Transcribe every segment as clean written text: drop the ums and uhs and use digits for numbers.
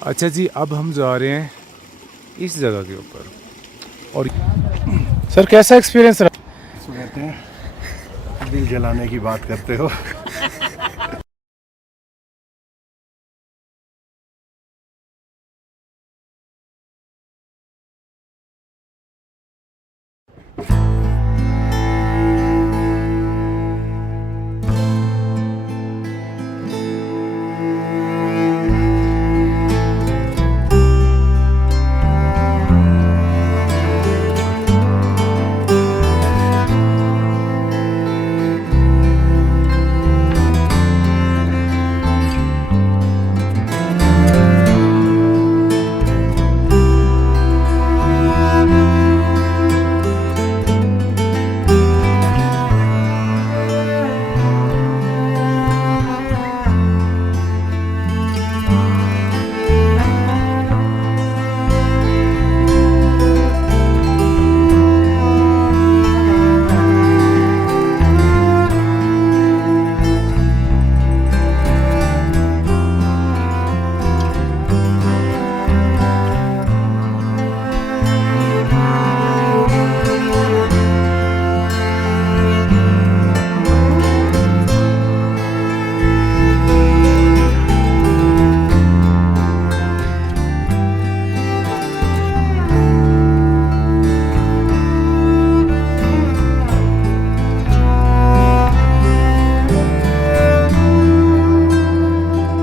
अच्छा जी, अब हम जा रहे हैं इस जगह के ऊपर। और सर कैसा एक्सपीरियंस रहा? इसको कहते हैं दिल जलाने की बात करते हो।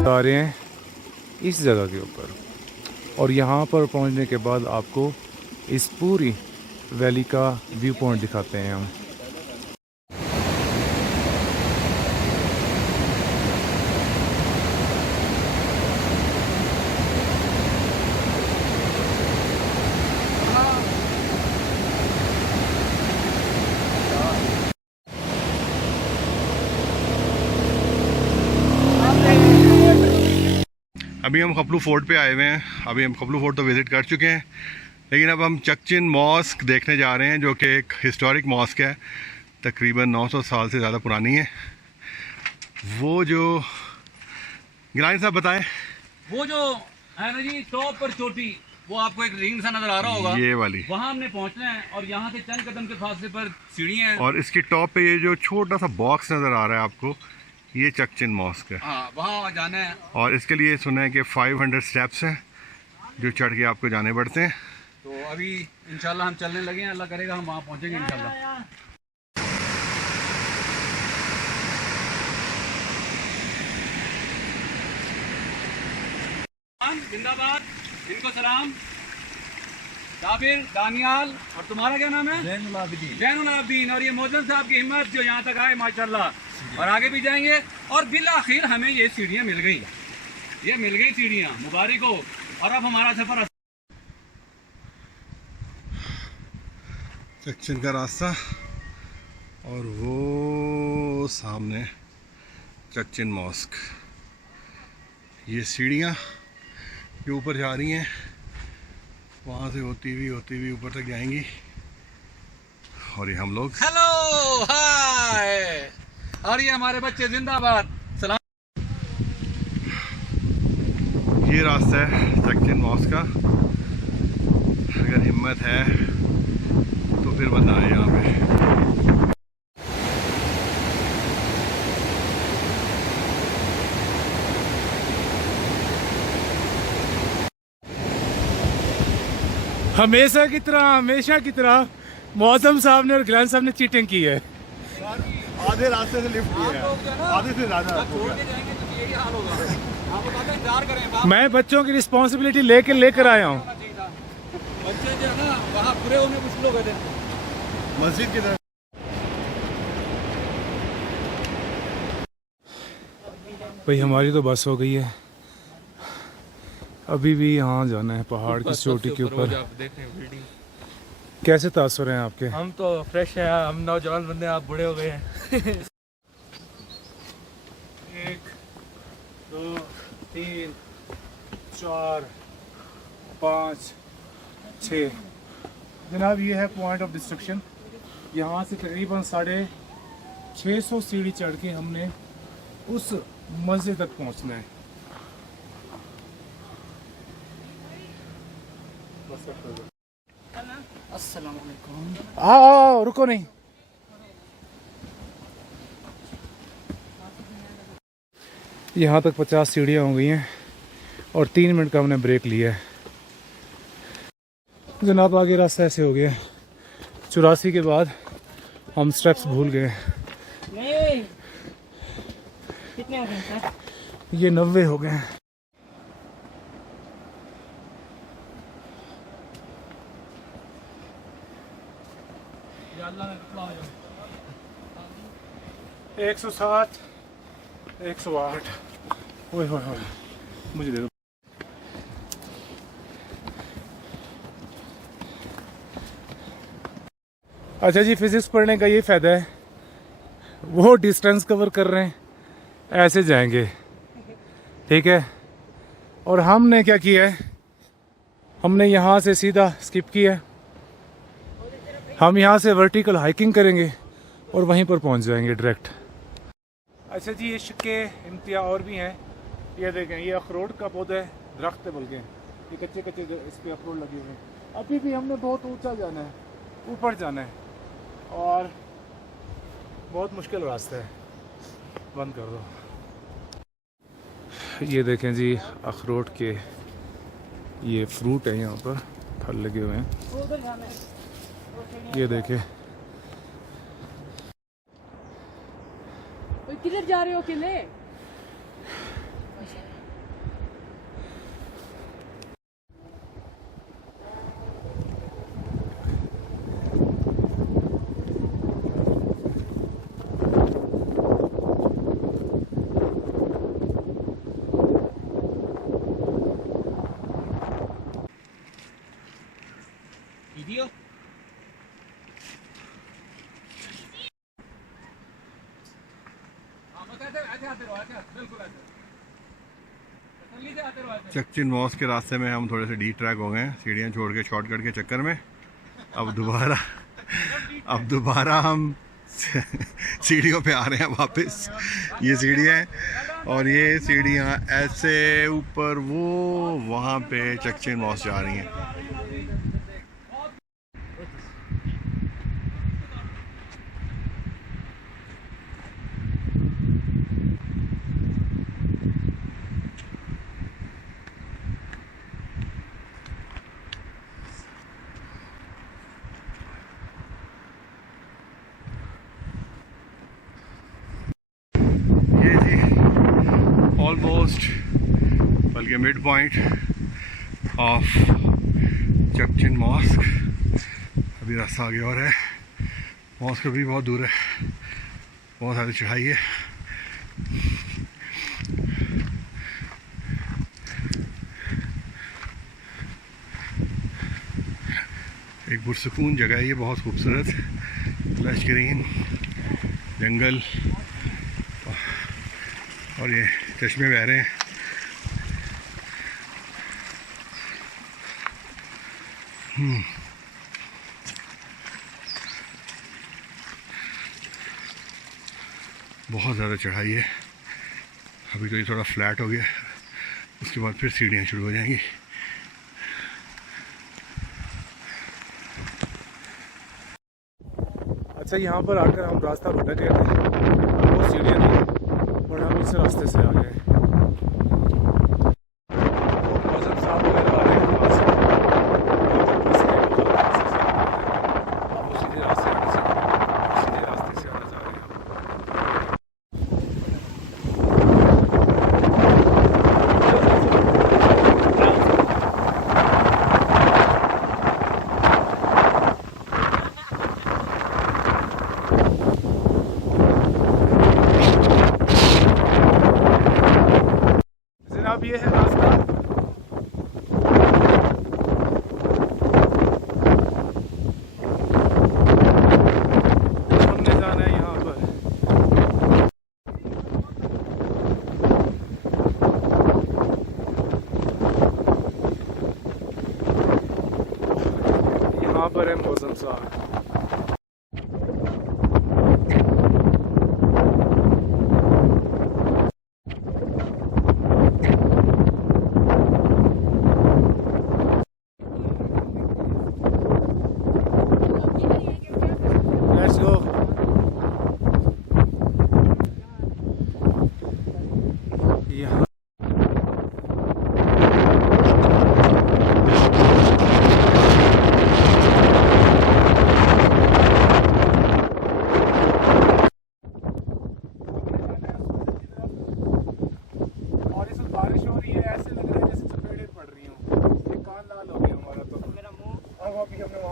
जा रहे हैं इस जगह के ऊपर। और यहाँ पर पहुँचने के बाद आपको इस पूरी वैली का व्यू पॉइंट दिखाते हैं हम। अभी हम खपलू फोर्ट पे आए हुए हैं। अभी हम खपलू फोर्ट तो विज़िट कर चुके हैं, लेकिन अब हम चकचिन मॉस्क देखने जा रहे हैं, जो कि एक हिस्टोरिक मॉस्क है, तकरीबन 900 साल से ज़्यादा पुरानी है। वो जो गिलानी साहब बताएं, वो जो है ना जी टॉप पर चोटी, वो आपको एक रिंग सा नजर आ रहा होगा, ये वाली, वहाँ हमने पहुँचना है। और यहाँ से चंद कदम के फासले पर सीढ़ियाँ हैं। और इसकी टॉप पे ये जो छोटा सा बॉक्स नज़र आ रहा है आपको, ये चकचिन मॉस्क है। हाँ, वहाँ जाना है। और इसके लिए सुना है कि 500 स्टेप्स हैं जो चढ़ के आपको जाने पड़ते हैं। तो अभी इंशाल्लाह हम चलने लगे हैं, अल्लाह करेगा हम वहाँ पहुँचेंगे इंशाल्लाह। जिंदाबाद, इनको सलाम। जाबिर, दानियाल, और तुम्हारा क्या नाम है? जैनुल आबिदीन। और ये मोहम्मद साहब की हिम्मत जो यहाँ तक आए माशाल्लाह, और आगे भी जाएंगे। और बिल आखिर हमें ये सीढ़ियाँ मिल गई, ये मिल गई सीढ़ियाँ, मुबारक हो। और अब हमारा सफर चकचिन का रास्ता, और वो सामने चकचिन मॉस्क। ये सीढ़ियाँ जो ऊपर जा रही हैं, वहाँ से होती हुई ऊपर तक जाएंगी। और ये हम लोग, हेलो, हाय, और ये हमारे बच्चे जिंदाबाद, सलाम। ये रास्ता है चकचिन मॉस्क का। अगर हिम्मत है तो फिर बंदा है यहाँ पे। हमेशा की तरह मौसम साहब ने और गिलानी साहब ने चीटिंग की है। आधे रास्ते से लिफ्ट किया है, आधे से ज़्यादा। मैं बच्चों की रिस्पॉन्सिबिलिटी लेकर आया हूँ। बच्चे जो है ना वहाँ पूरे होने मुश्किल हो गए थे मस्जिद की तरफ। भाई हमारी तो बस हो गई है, अभी भी यहाँ जाना है पहाड़ की चोटी के ऊपर। कैसे तासुर हैं आपके? हम तो फ्रेश हैं, हम नौजवान बंदे, आप बूढ़े हो गए हैं। 1 2 3 4 5 6 जनाब, ये है पॉइंट ऑफ डिस्ट्रक्शन। यहाँ से तकरीबन 650 सीढ़ी चढ़ के हमने उस मस्जिद तक पहुँचना है। आओ रुको नहीं। यहाँ तक 50 सीढ़ियाँ हो गई हैं और 3 मिनट का हमने ब्रेक लिया है। जनाब आगे रास्ता ऐसे हो गया, 84 के बाद हम स्टेप्स भूल गए। नहीं कितने हो गए सर? ये 90 हो गए हैं। ये 107 108 ओए होए होए, मुझे दे दो। अच्छा जी, फिजिक्स पढ़ने का ये फ़ायदा है, वो डिस्टेंस कवर कर रहे हैं, ऐसे जाएंगे, ठीक है। और हमने क्या किया है, हमने यहाँ से सीधा स्किप किया है। हम यहाँ से वर्टिकल हाइकिंग करेंगे और वहीं पर पहुँच जाएंगे डायरेक्ट। अच्छा जी, इश्क के इम्तिया और भी हैं। ये देखें, ये अखरोट का पौधा है, दरख्त है बल्कि, ये कच्चे कच्चे इस पर अखरोट लगे हुए हैं। अभी भी हमने बहुत ऊंचा जाना है, ऊपर जाना है और बहुत मुश्किल रास्ता है। बंद कर दो। ये देखें जी, अखरोट के ये फ्रूट है, यहाँ पर फल लगे हुए हैं। ये देखें, किधर जा रहे हो अकेले? वीडियो चकचिन मॉस्क के रास्ते में हम थोड़े से डी ट्रैक हो गए हैं, सीढ़ियाँ छोड़ के शॉर्टकट के चक्कर में। अब दोबारा हम सीढ़ियों पे आ रहे हैं वापस। ये सीढ़ियाँ हैं और ये सीढ़ियाँ ऐसे ऊपर वो वहाँ पे चकचिन मॉस्क जा रही हैं। ऑलमोस्ट बल्कि मिड पॉइंट ऑफ चकचिन मॉस्क। अभी रास्ता आगे और है, मॉस्क भी बहुत दूर है, बहुत सारी चढ़ाई है। एक पुरसकून जगह है ये, बहुत खूबसूरत, लश ग्रीन जंगल और ये चश्मे बह रहे हैं। बहुत ज़्यादा चढ़ाई है। अभी तो ये थोड़ा फ्लैट हो गया, उसके बाद फिर सीढ़ियाँ शुरू हो जाएंगी। अच्छा, यहाँ पर आकर हम रास्ता भटक गए थे, वो सीढ़ियाँ थी और हम इस रास्ते से आ गए। मौसम साफ वगैरह आ रहे हैं वहाँ से, अब वो सीधे रास्ते से आने जा रहे हैं। जनाब ये है रास्ता, हमने जाना है यहाँ पर। यहाँ पर है मौसम साफ।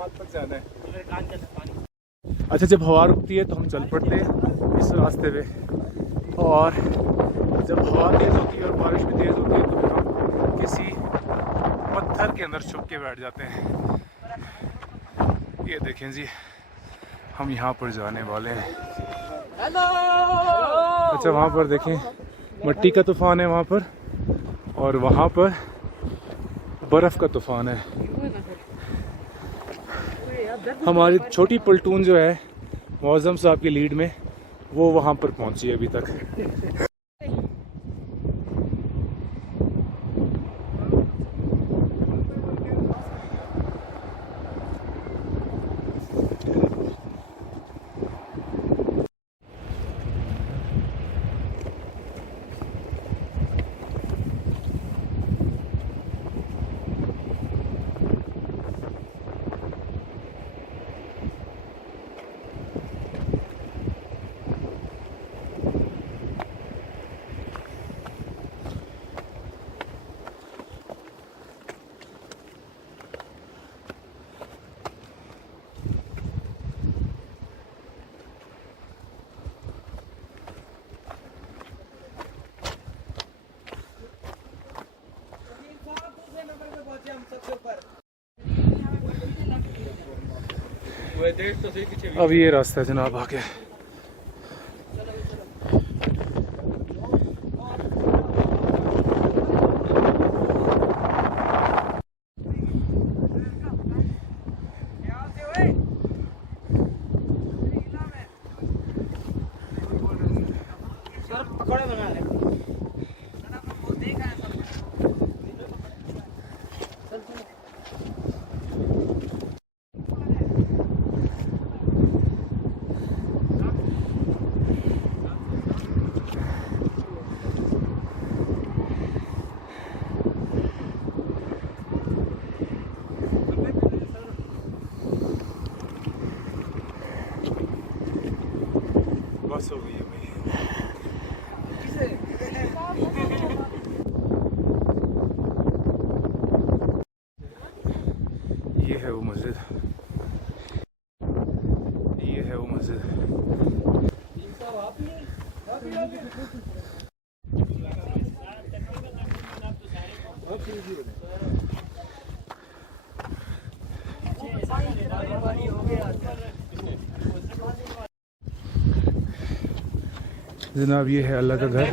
वहाँ तक जाना है। अच्छा, जब हवा रुकती है तो हम चल पड़ते हैं इस रास्ते पे, और जब हवा तेज़ होती है और बारिश भी तेज़ होती है तो फिर हम किसी पत्थर के अंदर छुप के बैठ जाते हैं। ये देखें जी, हम यहाँ पर जाने वाले हैं। अच्छा, वहाँ पर देखें मिट्टी का तूफान है वहाँ पर, और वहाँ पर बर्फ़ का तूफान है। हमारी छोटी पलटून जो है मौज़म साहब की लीड में, वो वहाँ पर पहुँची है अभी तक। अब ये रास्ता है जनाब आगे। पकौड़े बना ले। बस हो गई है भाई। ये है वो मस्जिद, ये है वो मस्जिद। जनाब, ये है अल्लाह का घर।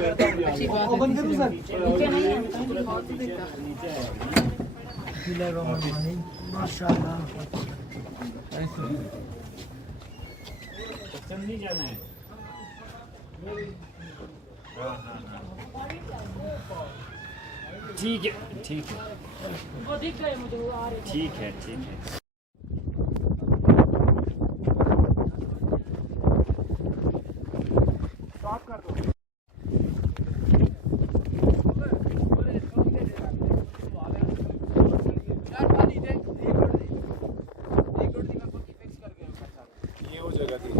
ठीक है, ठीक है, वो दिख गए मुझे, वो आ रहे थे। ठीक है, ठीक है। ये वो जगह थी।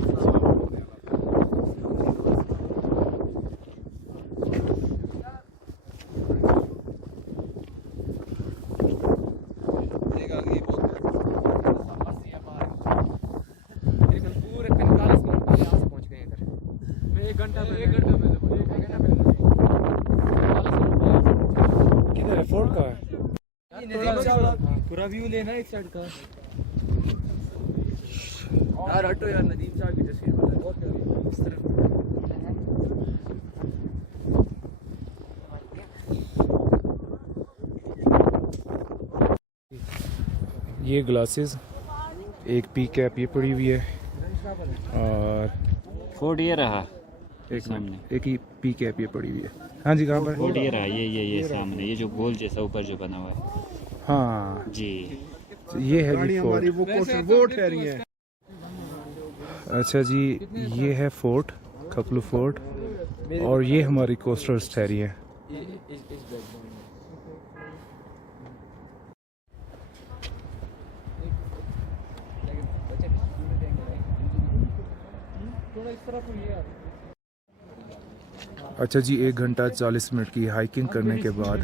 पूरे 45 मिनट पहले यहाँ से पहुँच गए इधर। मैं 1 घंटा पहले किधर है? फोर्ट का है? पूरा व्यू लेना एक साइड का यार। हटो यार, नदीम शाह की तस्वीर बहुत प्यारी। इस तरफ ये ग्लासेस, एक पी कैप ये पड़ी हुई है, और फोर्ट ये रहा एक सामने। एक ही पी कैप ये पड़ी हुई है। हाँ जी, कहाँ पर? फोर्ट ये रहा, ये सामने, ये जो गोल जैसा ऊपर जो बना हुआ है। हाँ जी, ये है जी फोर्ट। वो कोस्टर वो ठहरी है। अच्छा जी, ये है फोर्ट, खपलू फोर्ट, और ये हमारी कोस्टर्स ठहरी है। अच्छा जी, 1 घंटा 40 मिनट की हाइकिंग करने के बाद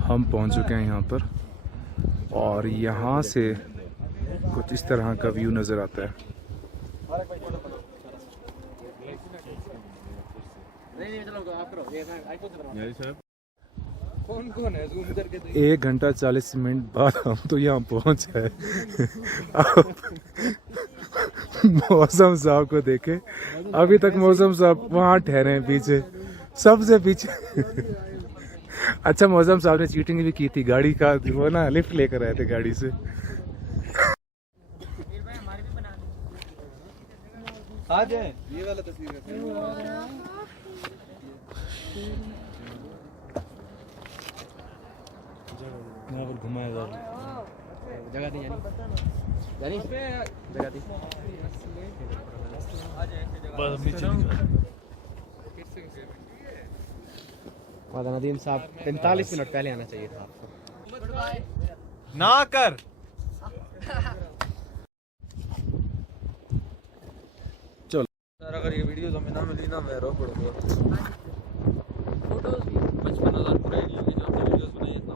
हम पहुंच चुके हैं यहाँ पर, और यहाँ से कुछ इस तरह का व्यू नज़र आता है। कौन है जूम करके 1 घंटा 40 मिनट बाद हम तो यहाँ पहुँच गए। अब मौसम साहब को देखे, अभी तक मौसम साहब वहाँ ठहरे हैं पीछे, सबसे पीछे। अच्छा, मौसम साहब ने चीटिंग भी की थी, गाड़ी का वो ना लिफ्ट लेकर आए थे गाड़ी से। आ जाए ये वाला तस्वीर यहाँ पर घुमाएगा जगह दी जानी जगह दी बस नीचे नदीम साहब 45 मिनट पहले आना चाहिए था आपको। ना कर चलो सर, अगर ये वीडियो हमें ना मिली ना मैं रो पड़ूंगा। फोटोज 55,000 पूरे लगी जो हमने वीडियोस बनाई इतना।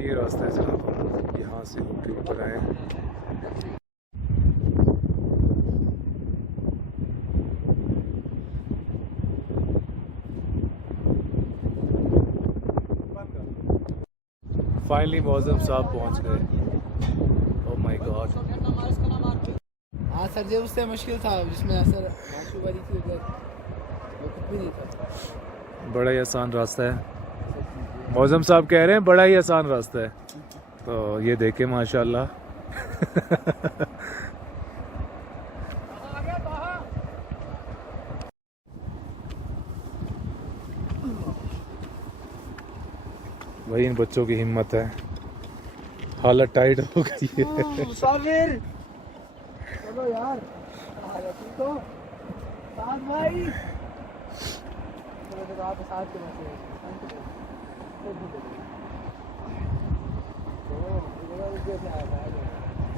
ये रास्ता है जनाब, हम यहाँ से होके ऊपर आए हैं। फाइनली मौसम साहब पहुँच गए। Oh my God. हाँ सर, जो उससे मुश्किल था जिसमें सर माशू वाली थी उधर, वो कुछ भी नहीं था। बड़ा ही आसान रास्ता है, मौसम साहब कह रहे हैं बड़ा ही आसान रास्ता है। तो ये देखे माशाल्लाह। वही इन बच्चों की हिम्मत है, हालत टाइट हो गई है। साबिर चलो यार, ठीक हो साथ भाई, चलो आप साथ के बच्चे।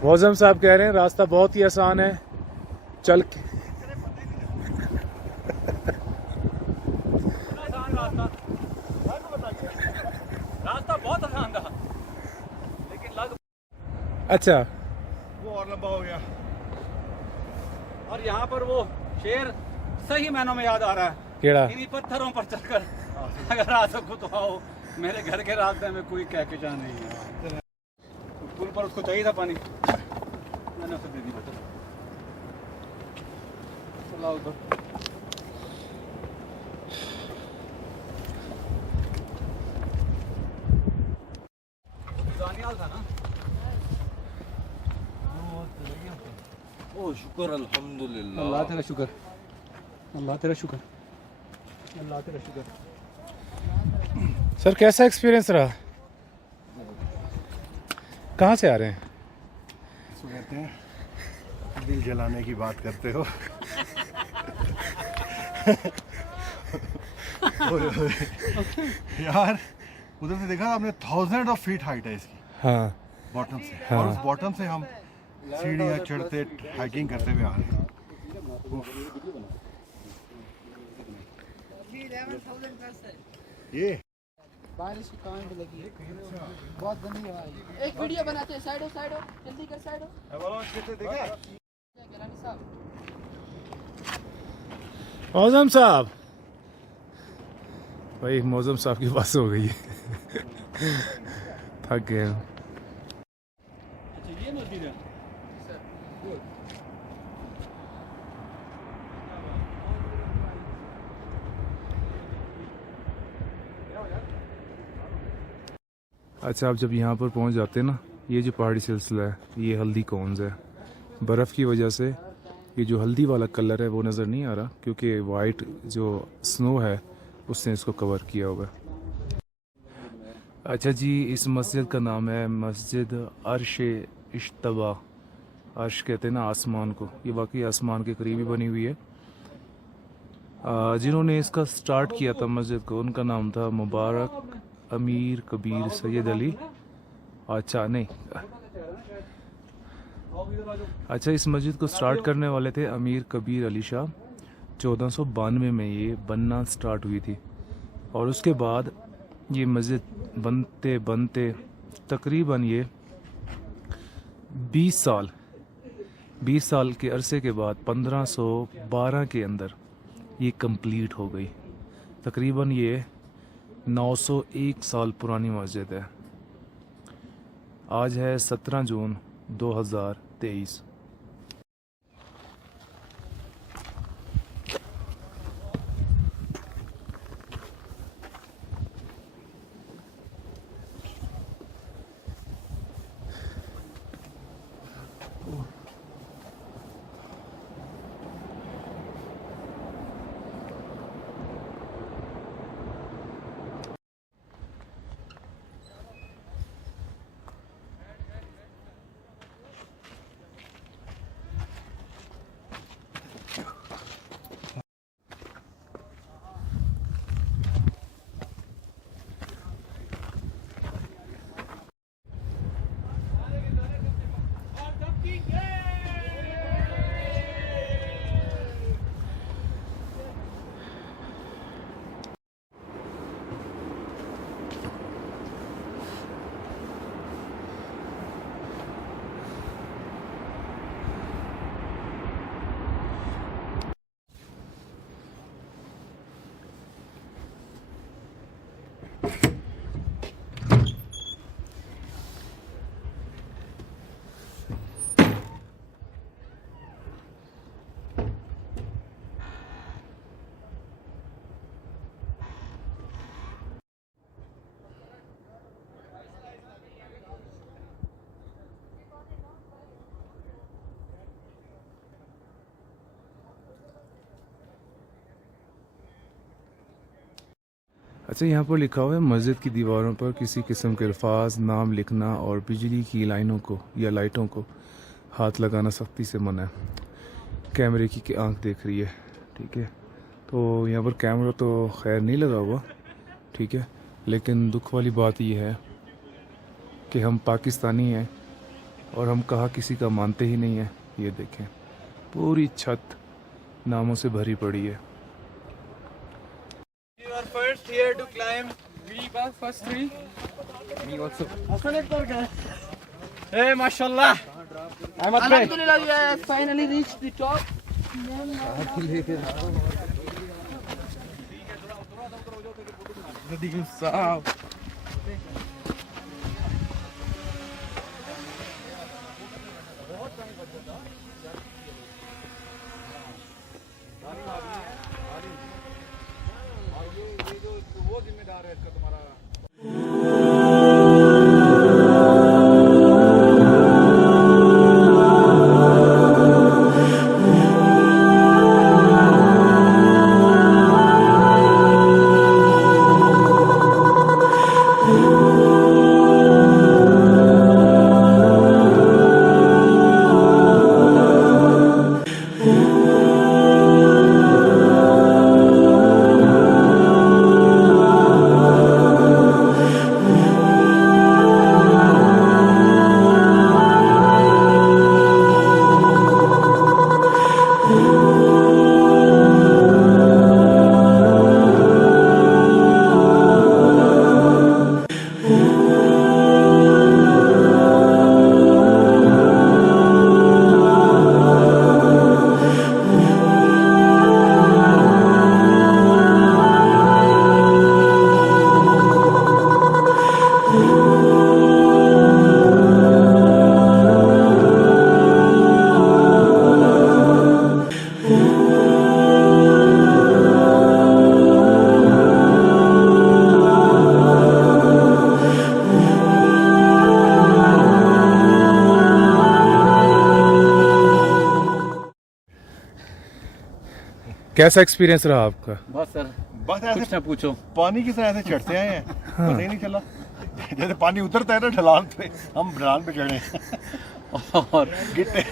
मौसम साहब कह रहे हैं रास्ता बहुत ही आसान है, चल के रास्ता बहुत आसान था, लेकिन लग अच्छा वो और लंबा हो गया। और यहाँ पर वो शेर सही मायनों में याद आ रहा है। केड़ा इन्हीं पत्थरों पर चलकर अगर आ सको तो आओ, मेरे घर के रास्ते में कोई कहकशा नहीं है। पुल पर उसको चाहिए था पानी, मैंने उसे दे दी बोतल। चलाओ उधर। दानियाल था ना? ओ शुक्र अल्हम्दुलिल्लाह। अल्लाह तेरा शुक्र, अल्लाह तेरा शुक्र, अल्लाह तेरा शुक्र। सर कैसा एक्सपीरियंस रहा? कहाँ से आ रहे हैं? इसको कहते हैं दिल जलाने की बात करते हो। यार उधर से देखा आपने, 1000 ऑफ फीट हाइट है इसकी हाँ बॉटम से, हाँ। और उस बॉटम से हम सीढ़ियाँ चढ़ते हाइकिंग करते हुए आ रहे हैं। उफ। ये बारिश की कान भी लगी है, बहुत गंदी हवा है। एक वीडियो बनाते हैं, साइड हो जल्दी कर, साइड हो। मौसम साहब, भाई मौसम साहब की बस हो गई है। थक गए हम। अच्छा ये मस्जिद है। अच्छा, आप जब यहाँ पर पहुँच जाते हैं ना, ये जो पहाड़ी सिलसिला है, ये हल्दी कॉन्स है। बर्फ़ की वजह से ये जो हल्दी वाला कलर है वो नज़र नहीं आ रहा, क्योंकि वाइट जो स्नो है उसने इसको कवर किया होगा। अच्छा जी, इस मस्जिद का नाम है मस्जिद अर्श इश्तबा। अर्श कहते हैं ना आसमान को, ये वाकई आसमान के करीब ही बनी हुई है। जिन्होंने इसका स्टार्ट किया था मस्जिद को, उनका नाम था मुबारक अमीर कबीर सैयद अली। अच्छा नहीं, अच्छा इस मस्जिद को स्टार्ट करने वाले थे अमीर कबीर अली शाह। 1492 में ये बनना स्टार्ट हुई थी, और उसके बाद ये मस्जिद बनते बनते तकरीबन ये 20 साल के अरसे के बाद 1512 के अंदर ये कंप्लीट हो गई। तकरीबन ये 901 साल पुरानी मस्जिद है। आज है 17 जून 2023। अच्छा, यहाँ पर लिखा हुआ है मस्जिद की दीवारों पर किसी किस्म के अल्फाज, नाम लिखना और बिजली की लाइनों को या लाइटों को हाथ लगाना सख्ती से मना है। कैमरे की आंख देख रही है, ठीक है। तो यहाँ पर कैमरा तो खैर नहीं लगा हुआ, ठीक है, लेकिन दुख वाली बात यह है कि हम पाकिस्तानी हैं और हम कहा किसी का मानते ही नहीं हैं। ये देखें, पूरी छत नामों से भरी पड़ी है। First here to climb. We got first 3. Me also. Hey, mashallah. Alhamdulillah, we have finally reached the top. वो जिम्मेदार है इसका तुम्हारा। कैसा एक्सपीरियंस रहा आपका? बस सर, बस कुछ ऐसे ना पूछो। पानी की तरह ऐसे चढ़ते आए हैं, पता ही नहीं चला। जैसे पानी उतरता है ना ढलान पे, हम ढलान पे चढ़े और गिरते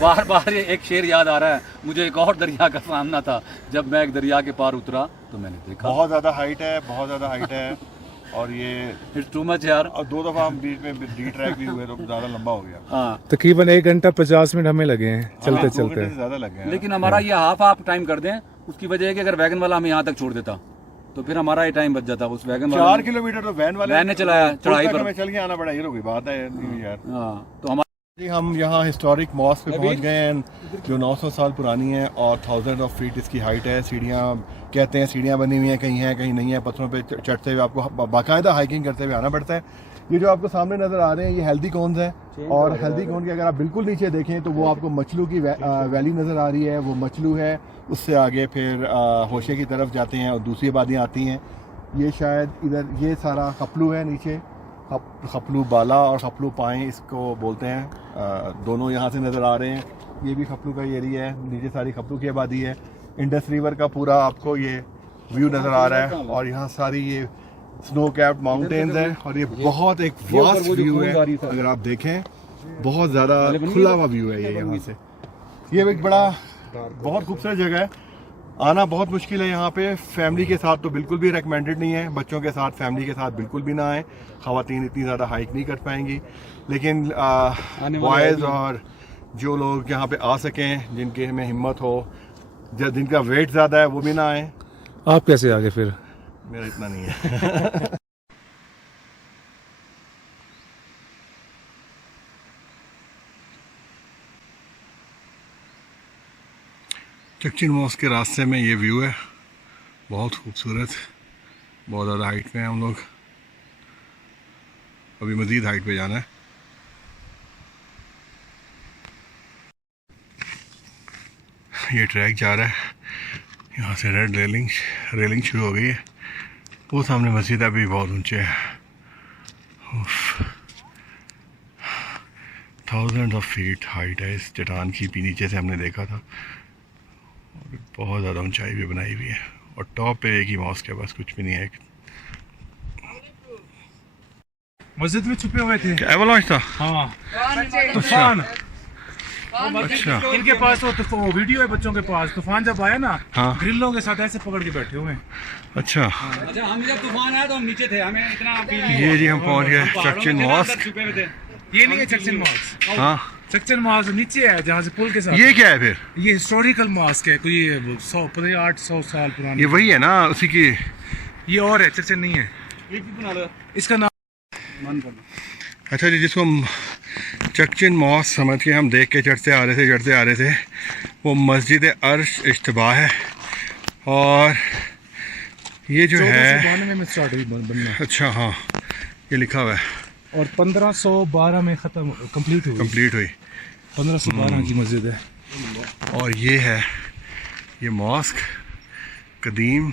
बार बार ये एक शेर याद आ रहा है मुझे। एक और दरिया का सामना था, जब मैं एक दरिया के पार उतरा तो मैंने देखा बहुत ज़्यादा हाइट है, बहुत ज़्यादा हाइट है। और ये इट्स टू मच यार। और 2 दफ़ा हम बीच में डी ट्रैक भी हुए तो ज़्यादा लंबा हो गया। हाँ, तकरीबन 1 घंटा 50 मिनट हमें लगे हैं चलते 2 चलते। घंटे से ज़्यादा लगे हैं। लेकिन हमारा ये हाफ टाइम कर दें, उसकी वजह है कि अगर वैगन वाला हमें यहाँ तक छोड़ देता तो फिर हमारा ही टाइम बच जाता उस वैगन 4 किलोमीटर तो वैन ने चलाया चढ़ाई पर। हमें चल के आना पड़ा, ये तो कोई बात है यार। हाँ तो हमारा जी हम यहाँ हिस्टोरिक मॉस्क पे पहुँच गए हैं, जो 900 साल पुरानी है और 1000 ऑफ फीट इसकी हाइट है। सीढ़ियाँ कहते हैं, सीढ़ियाँ बनी हुई हैं, कहीं नहीं है, पत्थरों पे चढ़ते हुए आपको बाकायदा हाइकिंग करते हुए आना पड़ता है। ये जो आपको सामने नज़र आ रहे हैं ये हेल्दी कोन्स हैं, और हेल्दी कोन के अगर आप बिल्कुल नीचे देखें तो वो आपको मचलू की वैली नज़र आ रही है, वो मचलू है। उससे आगे फिर होशे की तरफ जाते हैं और दूसरी आबादियाँ आती हैं। ये शायद इधर ये सारा खपलू है, नीचे खपलू बाला और खपलू पाएँ इसको बोलते हैं, दोनों यहाँ से नज़र आ रहे हैं। ये भी खपलू का एरिया है, नीचे सारी खपलू की आबादी है। इंडस रिवर का पूरा आपको ये व्यू नज़र आ रहा है, और यहाँ सारी ये स्नो कैप्ड माउंटेन्स हैं, और ये बहुत एक वास्ट व्यू है। अगर आप देखें बहुत ज़्यादा खुला हुआ व्यू है ये यहाँ से। ये एक बड़ा बहुत खूबसूरत जगह है, आना बहुत मुश्किल है यहाँ पे। फैमिली के साथ तो बिल्कुल भी रेकमेंडेड नहीं है, बच्चों के साथ फैमिली के साथ बिल्कुल भी ना आए। ख़वातीन इतनी ज़्यादा हाइक नहीं कर पाएंगी, लेकिन बॉयज़ और जो लोग यहाँ पे आ सकें, जिनके में हिम्मत हो, जिनका वेट ज़्यादा है, वो भी ना आए। आप कैसे आगे फिर? मेरा इतना नहीं है। चकचिन मॉस्क के रास्ते में ये व्यू है, बहुत खूबसूरत, बहुत ज़्यादा हाइट पे हैं हम लोग। अभी मज़ीद हाइट पे जाना है। ये ट्रैक जा रहा है, यहाँ से रेड रेलिंग शुरू हो गई है। वो सामने मस्जिद है, अभी बहुत ऊंचे है। 1000 ऑफ फीट हाइट है इस चट्टान की भी, नीचे से हमने देखा था। और बहुत ज़्यादा ऊंचाई भी बनाई हुई है, और टॉप पे एक ही मॉस्क है, बस कुछ भी नहीं है। मस्जिद में छुपे हुए थे। एवलांच था। हाँ, तूफान। अच्छा, इनके पास वो वीडियो है बच्चों के पास। तूफान जब आया ना, हाँ। ग्रिलों के साथ ऐसे पकड़ के बैठे हुए हैं। अच्छा, अच्छा, हम जब तूफान आया तो हम नीचे थे, हमें इतना फील नहीं ये हुआ। जी हम पहुंच गए हम पहाड़ों में चकचिन थे ना, अंदर मॉस्क। छुपे हुए थे। ये नहीं है चकचिन मॉस्क। हाँ, चकचिन मॉस्क नीचे है, जहाँ से पुल के साथ। ये क्या है फिर? ये हिस्टोरिकल मॉस्क है, कोई 800 साल पुरानी। ये वही है ना उसी की? ये और है, चकचिन नहीं है। इसका नाम अच्छा जी, जिसको हम चकचिन मॉस्क समझ के हम देख के चढ़ते आ रहे थे, वो मस्जिद अर्श इज्तिबा है। और ये जो है 1492 में स्टार्ट हुई बनना। अच्छा, हाँ, ये लिखा हुआ है। और 1512 में कंप्लीट हुई। 1512 की मस्जिद है। और ये है ये मॉस्क, कदीम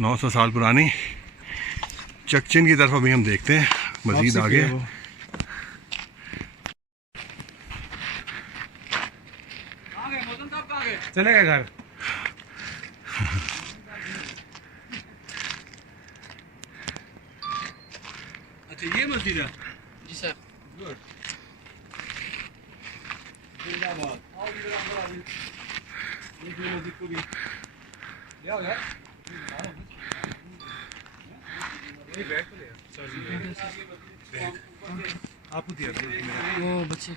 900 साल पुरानी। चकचिन की तरफ अभी हम देखते हैं मजीद आगे। चलेगा घर। अच्छा, ये मस्जिद है। जी सर। मस्जिद को भी ले आओ यार। आपको दिया वो बच्चे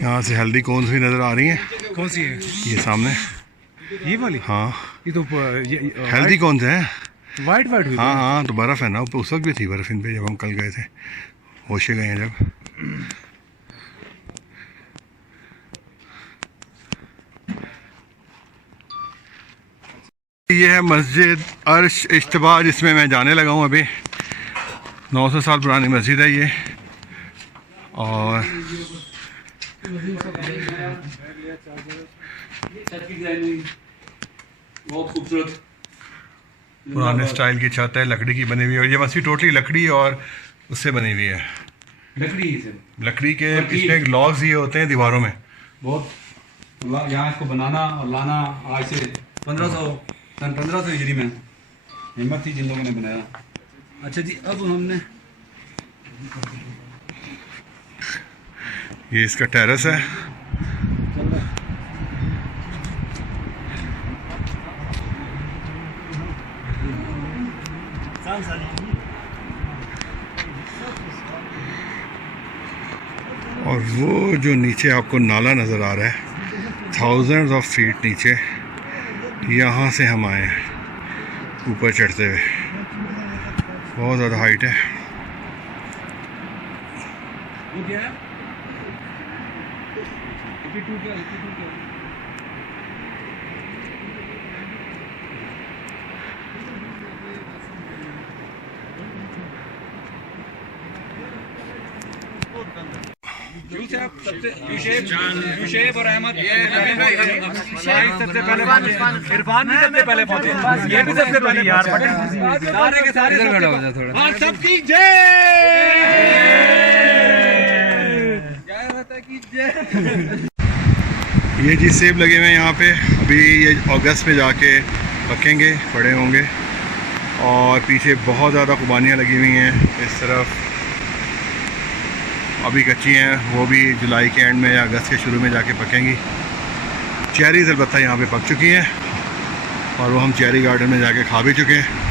यहाँ से हेल्दी कोन्स भी नज़र आ रही हैं। कौन सी है? ये सामने, ये वाली? हाँ, ये तो हेल्दी कोन्स हैं। वाइट हुई। हाँ हाँ, तो बर्फ़ है ना, उस वक्त भी थी बर्फ़ इन पे जब हम कल गए थे, होशे गए हैं जब। ये है मस्जिद अर्श इज्तिबा, जिसमें मैं जाने लगा हूँ अभी। 900 साल पुरानी मस्जिद है ये। और बहुत खूबसूरत पुराने स्टाइल की छत है, लकड़ी की बनी हुई है। और ये मस्जिद टोटली लकड़ी और उससे बनी हुई है, लकड़ी के। इसमें लॉग्स ये होते हैं दीवारों में। बहुत यहाँ इसको बनाना और लाना आज से 1500 हिजरी में हिम्मत थी जिन लोगों ने बनाया। अच्छा जी, अब हमने ये इसका टेरेस है। और वो जो नीचे आपको नाला नज़र आ रहा है, थाउजेंड्स ऑफ फीट नीचे, यहाँ से हम आए हैं। ऊपर चढ़ते हुए। बहुत ज़्यादा हाइट है। यूशेब और अहमद सबसे पहले पहुंचे, इरफान भी सबसे पहले पहुंचे, ये भी सबसे पहले पहुंचे। सारे के सारे और सबकी जय। ये जी सेब लगे हुए हैं यहाँ पे। अभी ये अगस्त में जाके पकेंगे, बड़े होंगे। और पीछे बहुत ज़्यादा कुर्बानियाँ लगी हुई हैं इस तरफ। अभी कच्ची हैं, वो भी जुलाई के एंड में या अगस्त के शुरू में जाके पकेंगी। चेरीज़ अलबत्ता यहाँ पे पक चुकी हैं और वो हम चेरी गार्डन में जाके खा भी चुके हैं।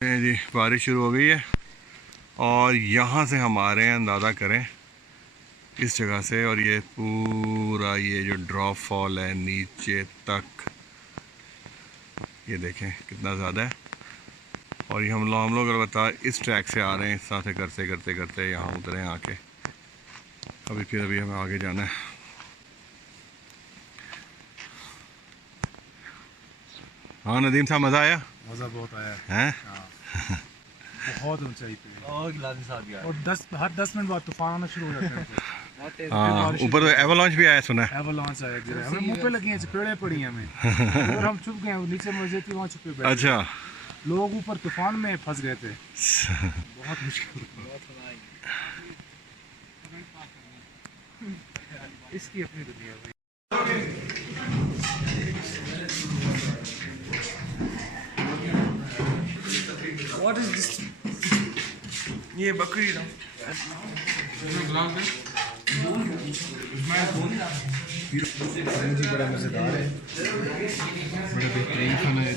जी बारिश शुरू हो गई है और यहाँ से हम आ रहे हैं, अंदाज़ा करें इस जगह से। और ये पूरा ये जो ड्रॉप फॉल है नीचे तक, ये देखें कितना ज़्यादा है। और ये हम लोग अलबत्ता इस ट्रैक से आ रहे हैं, इस तरह से करते करते करते यहाँ उतरे आके। अभी हमें आगे जाना है। हाँ नदीम साहब, मज़ा आया? मज़ा बहुत आया हैं? बहुत ऊंचाई पे और हर 10 मिनट बाद तूफान आना शुरू हो जाते हैं। हाँ, ऊपर एवलांच भी आया, सुना है। एवलांच आया, गिरा हमें मुंह पे लगी हैं, चपेड़े पड़ी हैं हमें। और हम छुप गए, नीचे मस्जिद थी वहाँ छुपे बैठे। अच्छा, लोग ऊपर तूफान में फंस गए थे। बहुत मुश्किल। इसकी अपनी दुनिया भाई। What is this? ये बकरी ना। बड़ा मज़ेदार है, बड़ा बेहतरीन खाना है।